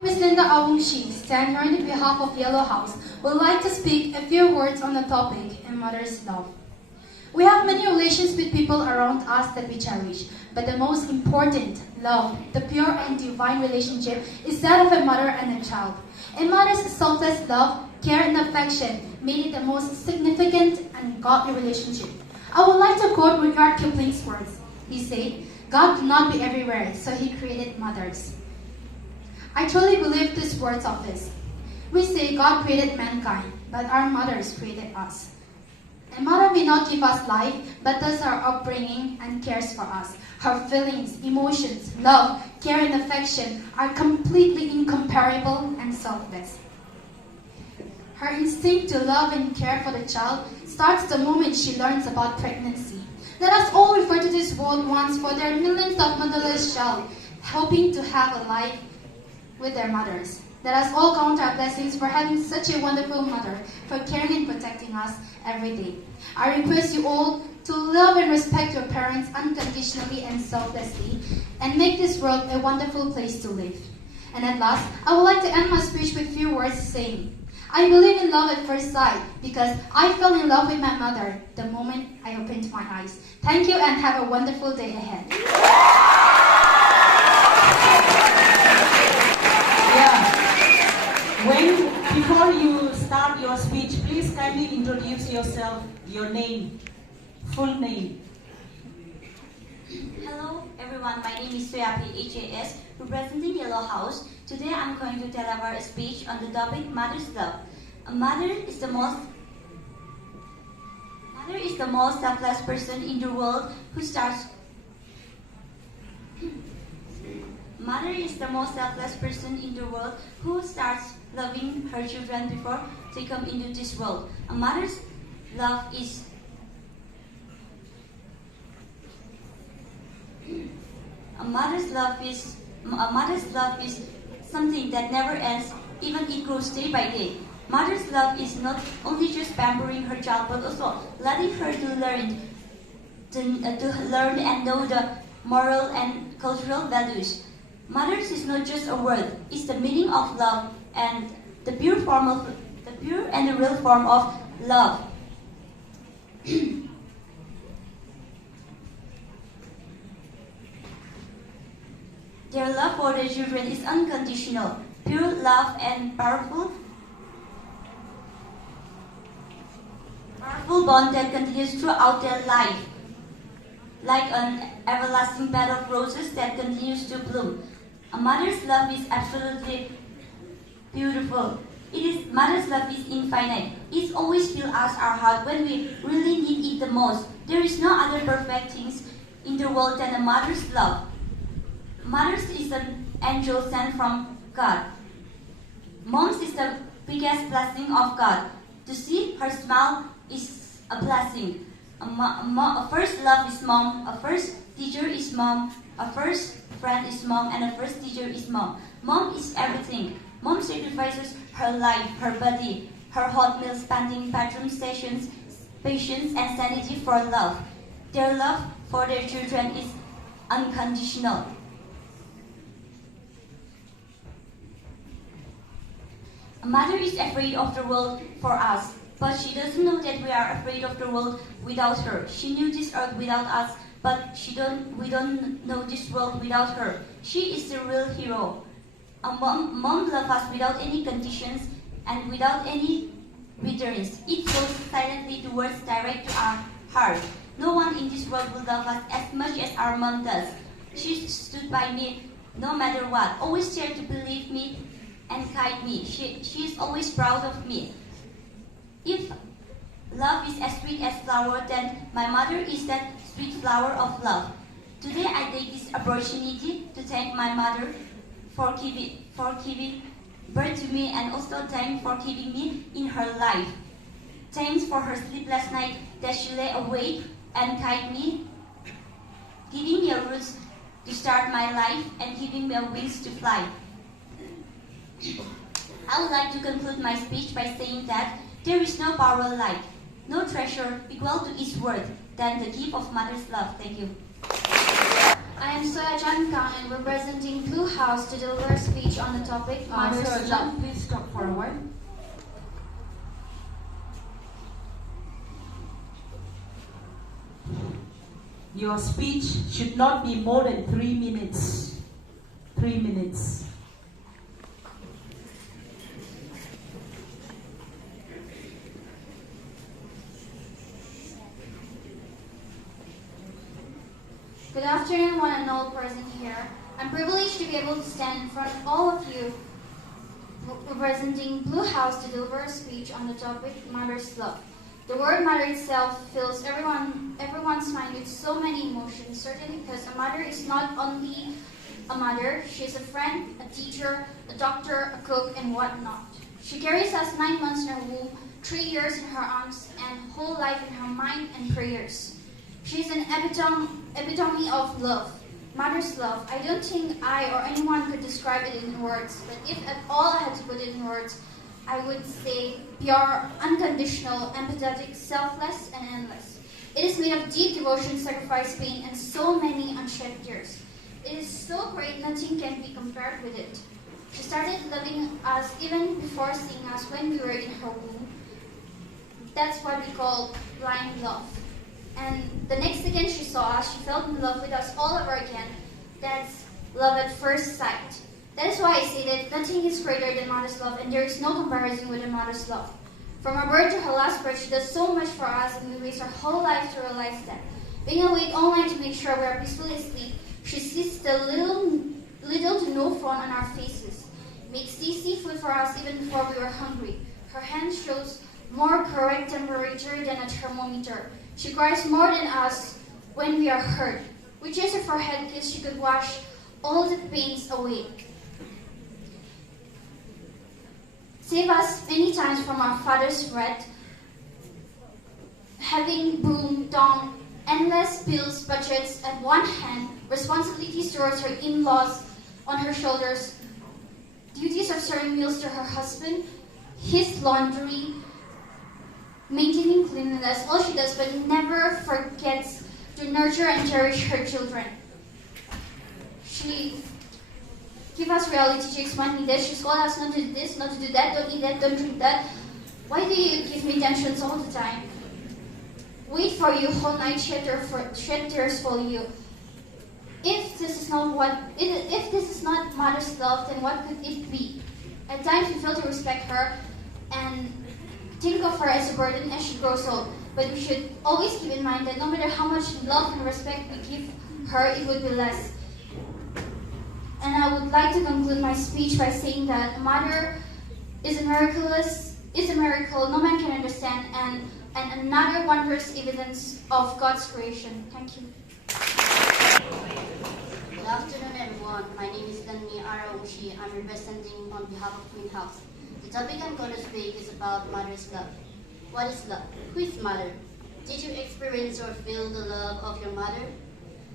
Ms. Linda Awungshi, standing on behalf of Yellow House, would like to speak a few words on the topic in mother's love. We have many relations with people around us that we cherish, but the most important love, the pure and divine relationship, is that of a mother and a child. A mother's selfless love, care, and affection made it the most significant and godly relationship. I would like to quote Rudyard Kipling's words. He said, "God cannot be everywhere, so He created mothers." I truly believe these words of His. We say God created mankind, but our mothers created us. A mother may not give us life, but does our upbringing and cares for us. Her feelings, emotions, love, care, and affection are completely incomparable and selfless. Her instinct to love and care for the child starts the moment she learns about pregnancy. Let us all refer to this world once for their millions of motherless children, hoping to have a life with their mothers. Let us all count our blessings for having such a wonderful mother, for caring and protecting us every day. I request you all to love and respect your parents unconditionally and selflessly, and make this world a wonderful place to live. And at last, I would like to end my speech with a few words saying, I believe in love at first sight because I fell in love with my mother the moment I opened my eyes. Thank you and have a wonderful day ahead. Before you start your speech, please kindly introduce yourself, your name, full name. Hello everyone, my name is Suyapi HAS, representing Yellow House. Today I'm going to deliver a speech on the topic Mother's Love. A mother is the most selfless person in the world who starts Mother is the most selfless person in the world who starts loving her children before they come into this world. A mother's love is something that never ends, even it grows day by day. Mother's love is not only just pampering her child, but also letting her to learn and know the moral and cultural values. Mothers is not just a word; it's the meaning of love and the pure and the real form of love. Their love for their children is unconditional, pure love and powerful bond that continues throughout their life, like an everlasting bed of roses that continues to bloom. A mother's love is absolutely beautiful. Mother's love is infinite. It always fills us our heart when we really need it the most. There is no other perfect things in the world than a mother's love. Mother's is an angel sent from God. Mom's is the biggest blessing of God. To see her smile is a blessing. A first love is mom, a first teacher is mom, a first friend is mom, and a first teacher is mom. Mom is everything. Mom sacrifices her life, her body, her hot meal spending bathroom stations, patience, and sanity for love. Their love for their children is unconditional. A mother is afraid of the world for us, but she doesn't know that we are afraid of the world without her. She knew this earth without us, but we don't know this world without her. She is the real hero. A mom loves us without any conditions and without any returns. It flows silently towards direct to our heart. No one in this world will love us as much as our mom does. She stood by me no matter what, always there to believe me and guide me. She is always proud of me. If love is as sweet as flower, then my mother is that sweet flower of love. Today I take this opportunity to thank my mother for giving birth to me, and also thanks for keeping me in her life. Thanks for her sleepless night that she lay awake and guide me, giving me a roots to start my life and giving me wings to fly. I would like to conclude my speech by saying that there is no power like, no treasure equal to its worth than the gift of mother's love. Thank you. I am Soya Jan Khan and representing Blue House to deliver a speech on the topic Mother's Sir Love. John, please stop for a while. Your speech should not be more than 3 minutes. 3 minutes. Good afternoon, one and all present here. I'm privileged to be able to stand in front of all of you representing Blue House to deliver a speech on the topic Mother's Love. The word mother itself fills everyone's mind with so many emotions, certainly because a mother is not only a mother, she is a friend, a teacher, a doctor, a cook, and whatnot. She carries us 9 months in her womb, 3 years in her arms, and whole life in her mind and prayers. She is an epitome of love, mother's love. I don't think I or anyone could describe it in words, but if at all I had to put it in words, I would say pure, unconditional, empathetic, selfless, and endless. It is made of deep devotion, sacrifice, pain, and so many unshed tears. It is so great, nothing can be compared with it. She started loving us even before seeing us when we were in her womb. That's what we call blind love. And the next second she saw us, she fell in love with us all over again. That's love at first sight. That is why I say that nothing is greater than mother's love, and there is no comparison with a mother's love. From her birth to her last breath, she does so much for us, and we waste our whole life to realize that. Being awake all night to make sure we are peacefully asleep, she sees the little to no frown on our faces, makes tasty food for us even before we were hungry. Her hand shows more correct temperature than a thermometer. She cries more than us when we are hurt. We chase her forehead because she could wash all the pains away. Save us many times from our father's wrath, having broom, dong, endless bills, budgets at one hand, responsibilities towards her in-laws on her shoulders, duties of serving meals to her husband, his laundry, maintaining cleanliness, all she does, but never forgets to nurture and cherish her children. She gives us reality checks when needed. She scolds us not to do this, not to do that, don't eat that, don't drink that. Why do you give me tensions all the time? Wait for you, whole night shed tears for you. If this is not mother's love, then what could it be? At times we fail to respect her and think of her as a burden as she grows old. But we should always keep in mind that no matter how much love and respect we give her, it would be less. And I would like to conclude my speech by saying that a mother is a miracle no man can understand, and another wondrous evidence of God's creation. Thank you. Good afternoon, everyone. My name is Danmi Aramushi. I'm representing on behalf of Queen House. The topic I'm going to speak is about mother's love. What is love? Who is mother? Did you experience or feel the love of your mother?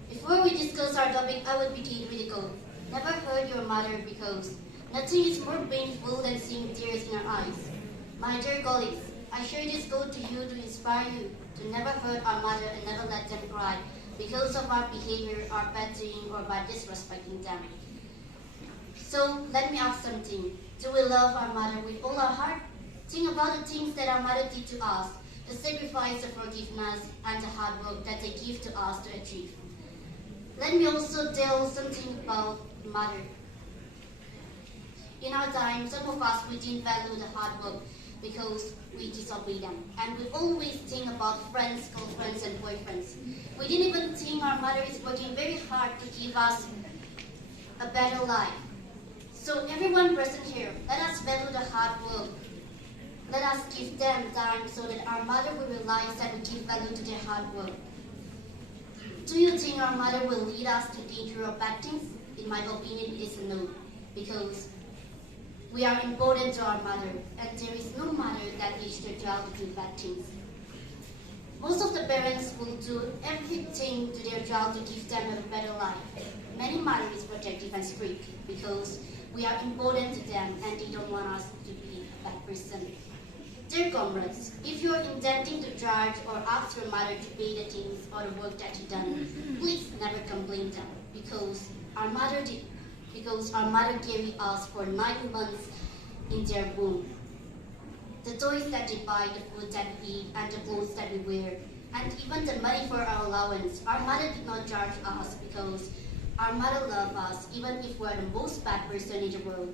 Before we discuss our topic, I would begin with a quote. Never hurt your mother because nothing is more painful than seeing tears in her eyes. My dear colleagues, I share this quote to you to inspire you to never hurt our mother and never let them cry because of our behavior, our battering, or by disrespecting them. So let me ask something. Do we love our mother with all our heart? Think about the things that our mother did to us, the sacrifice, the forgiveness, and the hard work that they give to us to achieve. Let me also tell something about mother. In our time, some of us, we didn't value the hard work because we disobey them. And we always think about friends, girlfriends, and boyfriends. We didn't even think our mother is working very hard to give us a better life. So everyone present here, let us value the hard work. Let us give them time so that our mother will realize that we give value to their hard work. Do you think our mother will lead us to danger or bad things? In my opinion, it is a no, because we are important to our mother, and there is no mother that teaches their child to do bad things. Most of the parents will do everything to their child to give them a better life. Many mothers is protective and strict because we are important to them and they don't want us to be a bad person. Dear comrades, if you are intending to charge or ask your mother to pay the things or the work that you've done, please never complain them. because our mother did, because our mother carried us for 9 months in their womb. The toys that they buy, the food that we eat, and the clothes that we wear, and even the money for our allowance, our mother did not charge us because our mother loved us, even if we're the most bad person in the world.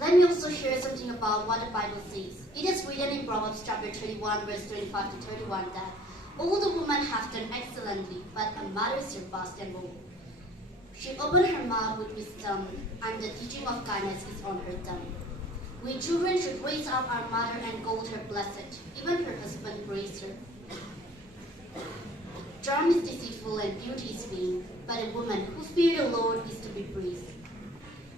Let me also share something about what the Bible says. It is written in Proverbs chapter 31, verse 25 to 31 that all the women have done excellently, but a mother surpassed them all. She opened her mouth with wisdom, and the teaching of kindness is on her tongue. We children should raise up our mother and call her blessed. Even her husband praised her. Charm is deceitful and beauty is vain, but a woman who fears the Lord is to be praised.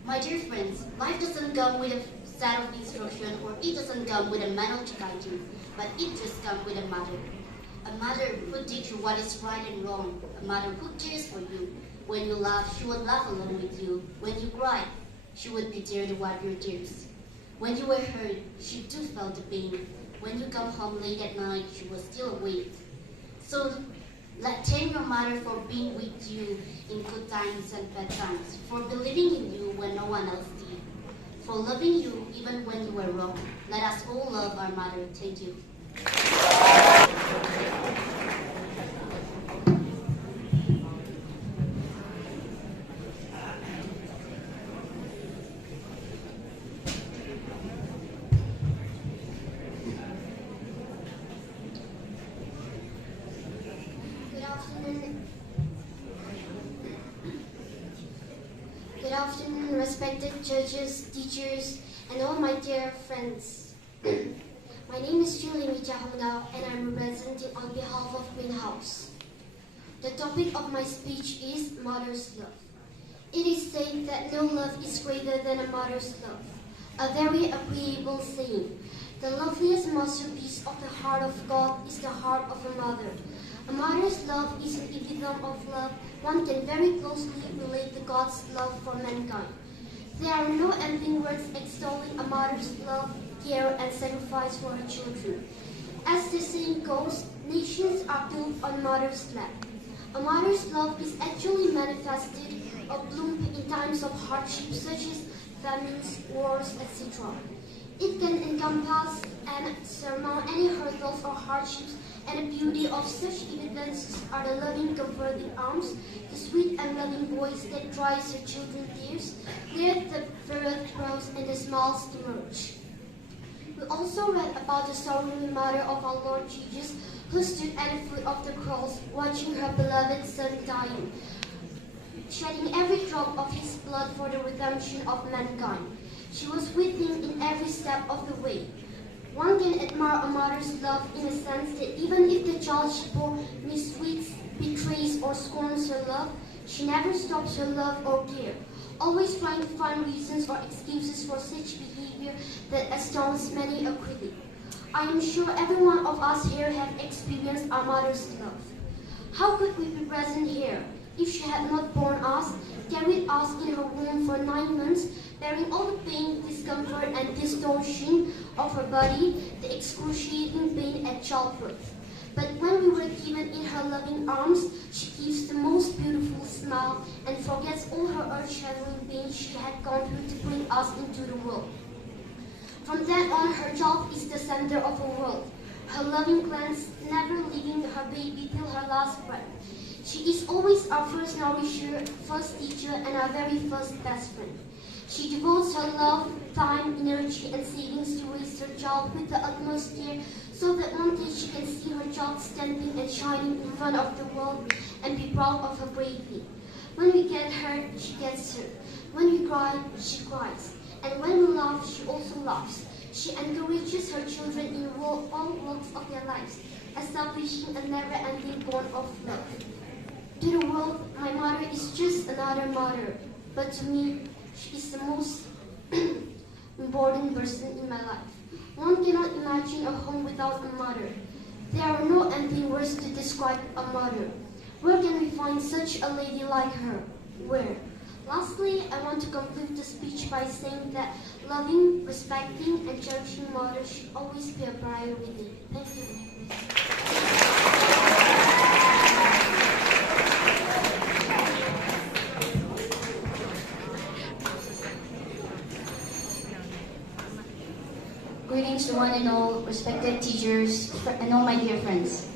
My dear friends, life doesn't come with a set of instruction, or it doesn't come with a manual to guide you, but it just comes with a mother. A mother who teaches you what is right and wrong. A mother who cares for you. When you laugh, she would laugh along with you. When you cry, she would be there to wipe your tears. When you were hurt, she too felt the pain. When you come home late at night, she was still awake. So thank your mother for being with you in good times and bad times, for believing in you when no one else did, for loving you even when you were wrong. Let us all love our mother. Thank you. Good afternoon, respected judges, teachers, and all my dear friends. My name is Julie Mijahonda, and I'm representing on behalf of Greenhouse. The topic of my speech is mother's love. It is said that no love is greater than a mother's love, a very agreeable saying. The loveliest masterpiece of the heart of God is the heart of a mother. A mother's love is an epitome of love. One can very closely relate to God's love for mankind. There are no ending words extolling a mother's love, care, and sacrifice for her children. As the saying goes, nations are built on mother's lap. A mother's love is actually manifested or bloomed in times of hardship such as famines, wars, etc. It can encompass and surmount any hurdles or hardships, and the beauty of such evidences are the loving, comforting arms, the sweet and loving voice that dries her children's tears, where the ferret grows and the smiles emerge. We also read about the sorrowing mother of our Lord Jesus, who stood at the foot of the cross, watching her beloved son dying, shedding every drop of his blood for the redemption of mankind. She was with him in every step of the way. One can admire a mother's love in a sense that even if the child she bore mistreats, betrays, or scorns her love, she never stops her love or care, always trying to find reasons or excuses for such behavior that astounds many a critic. I am sure every one of us here have experienced our mother's love. How could we be present here if she had not borne us, carried us in her womb for 9 months, bearing all the pain, discomfort, and distortion of her body, the excruciating pain at childbirth? But when we were given in her loving arms, she gives the most beautiful smile and forgets all her earth-shattering pain she had gone through to bring us into the world. From then on, her child is the center of her world, her loving glance never leaving her baby till her last breath. She is always our first nourisher, first teacher, and our very first best friend. She devotes her love, time, energy, and savings to raise her child with the utmost care, so that one day she can see her child standing and shining in front of the world and be proud of her bravery. When we get hurt, she gets hurt. When we cry, she cries. And when we laugh, she also laughs. She encourages her children in all walks of their lives, establishing a never-ending bond of love. To the world, my mother is just another mother, but to me, she is the most important person in my life. One cannot imagine a home without a mother. There are no ending words to describe a mother. Where can we find such a lady like her? Where? Lastly, I want to conclude the speech by saying that loving, respecting, and cherishing mothers should always be a priority. Thank you. Greetings to one and all respected teachers and all my dear friends.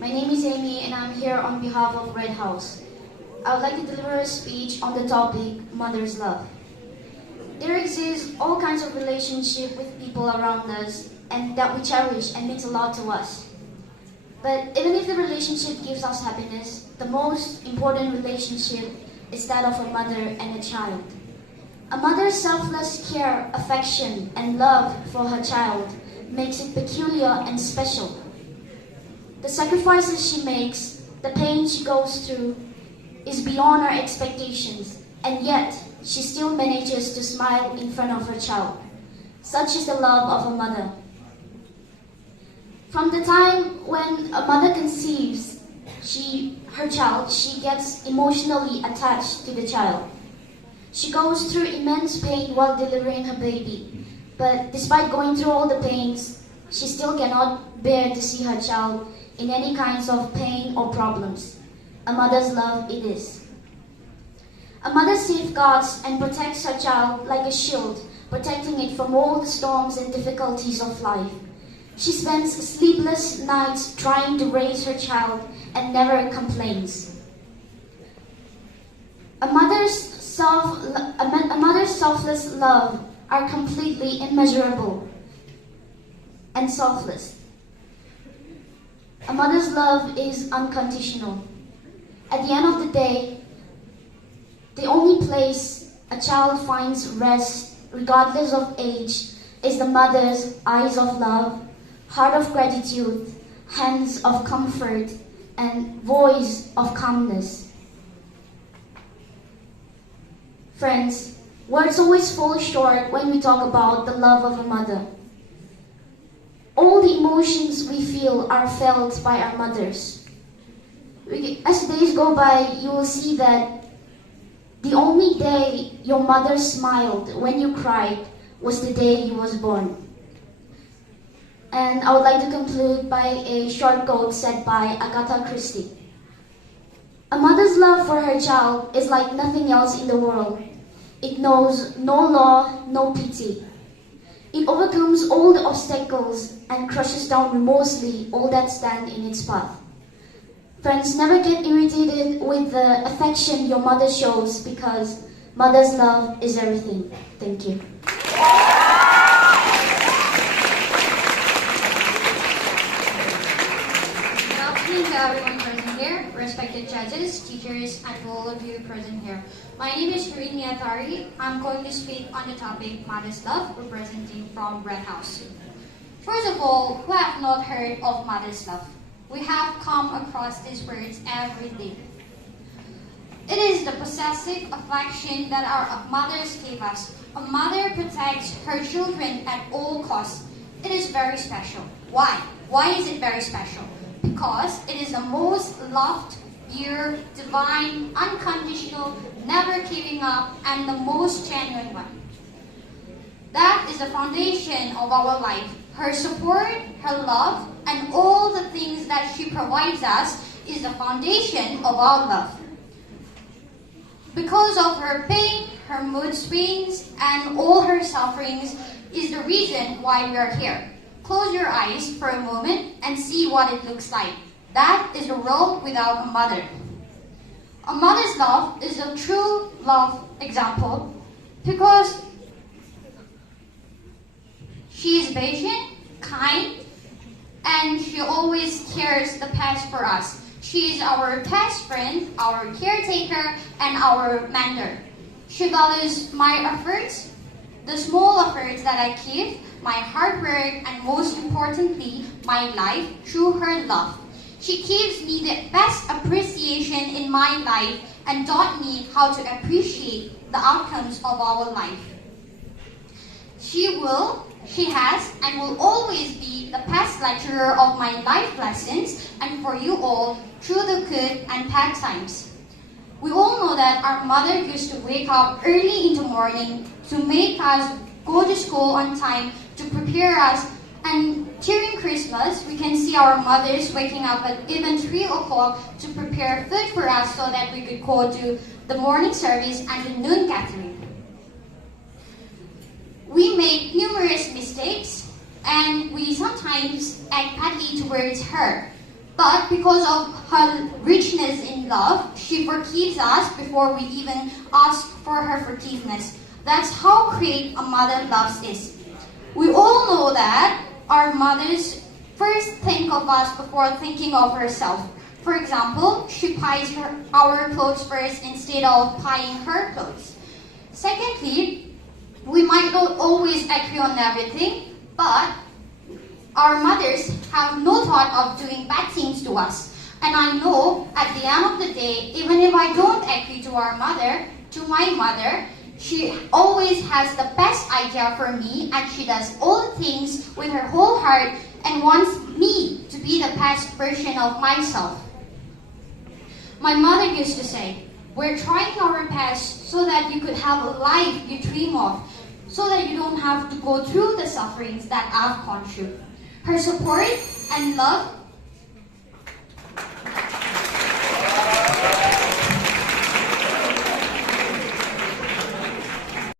My name is Amy and I'm here on behalf of Red House. I would like to deliver a speech on the topic Mother's Love. There exists all kinds of relationship with people around us and that we cherish and means a lot to us. But even if the relationship gives us happiness, the most important relationship is that of a mother and a child. A mother's selfless care, affection, and love for her child makes it peculiar and special. The sacrifices she makes, the pain she goes through, is beyond our expectations, and yet she still manages to smile in front of her child. Such is the love of a mother. From the time when a mother conceives her child, she gets emotionally attached to the child. She goes through immense pain while delivering her baby, but despite going through all the pains, she still cannot bear to see her child in any kinds of pain or problems. A mother's love it is. A mother safeguards and protects her child like a shield, protecting it from all the storms and difficulties of life. She spends sleepless nights trying to raise her child and never complains. A mother's selfless love are completely immeasurable and selfless. A mother's love is unconditional. At the end of the day, the only place a child finds rest, regardless of age, is the mother's eyes of love, heart of gratitude, hands of comfort, and voice of calmness. Friends, words always fall short when we talk about the love of a mother. All the emotions we feel are felt by our mothers. As days go by, you will see that the only day your mother smiled when you cried was the day you was born. And I would like to conclude by a short quote said by Agatha Christie. A mother's love for her child is like nothing else in the world. It knows no law, no pity. It overcomes all the obstacles and crushes down remorselessly all that stand in its path. Friends, never get irritated with the affection your mother shows because mother's love is everything. Thank you. Good afternoon to everyone present here, respected judges, teachers, and to all of you present here. My name is Shireen Miatari. I'm going to speak on the topic Mother's Love, representing from Red House. First of all, who have not heard of Mother's Love? We have come across these words every day. It is the possessive affection that our mothers give us. A mother protects her children at all costs. It is very special. Why? Why is it very special? Because it is the most loved, pure, divine, unconditional, never giving up, and the most genuine one. That is the foundation of our life. Her support, her love, and all the things that she provides us is the foundation of our love. Because of her pain, her mood swings, and all her sufferings is the reason why we are here. Close your eyes for a moment and see what it looks like. That is a world without a mother. A mother's love is a true love example because she is patient, kind, and she always cares the best for us. She is our best friend, our caretaker, and our mentor. She values my efforts, the small efforts that I give, my hard work, and most importantly, my life through her love. She gives me the best appreciation in my life and taught me how to appreciate the outcomes of our life. She has, and will always be the best lecturer of my life lessons and for you all through the good and bad times. We all know that our mother used to wake up early in the morning to make us go to school on time to prepare us, and during Christmas we can see our mothers waking up at even 3 o'clock to prepare food for us so that we could go to the morning service and the noon gathering. We make numerous mistakes, and we sometimes act badly towards her. But because of her richness in love, she forgives us before we even ask for her forgiveness. That's how great a mother loves is. We all know that our mothers first think of us before thinking of herself. For example, she buys our clothes first instead of buying her clothes. Secondly, we might not always agree on everything, but our mothers have no thought of doing bad things to us. And I know at the end of the day, even if I don't agree to my mother, she always has the best idea for me, and she does all the things with her whole heart and wants me to be the best version of myself. My mother used to say, we're trying our best so that you could have a life you dream of, so that you don't have to go through the sufferings that I've gone through. Her support and love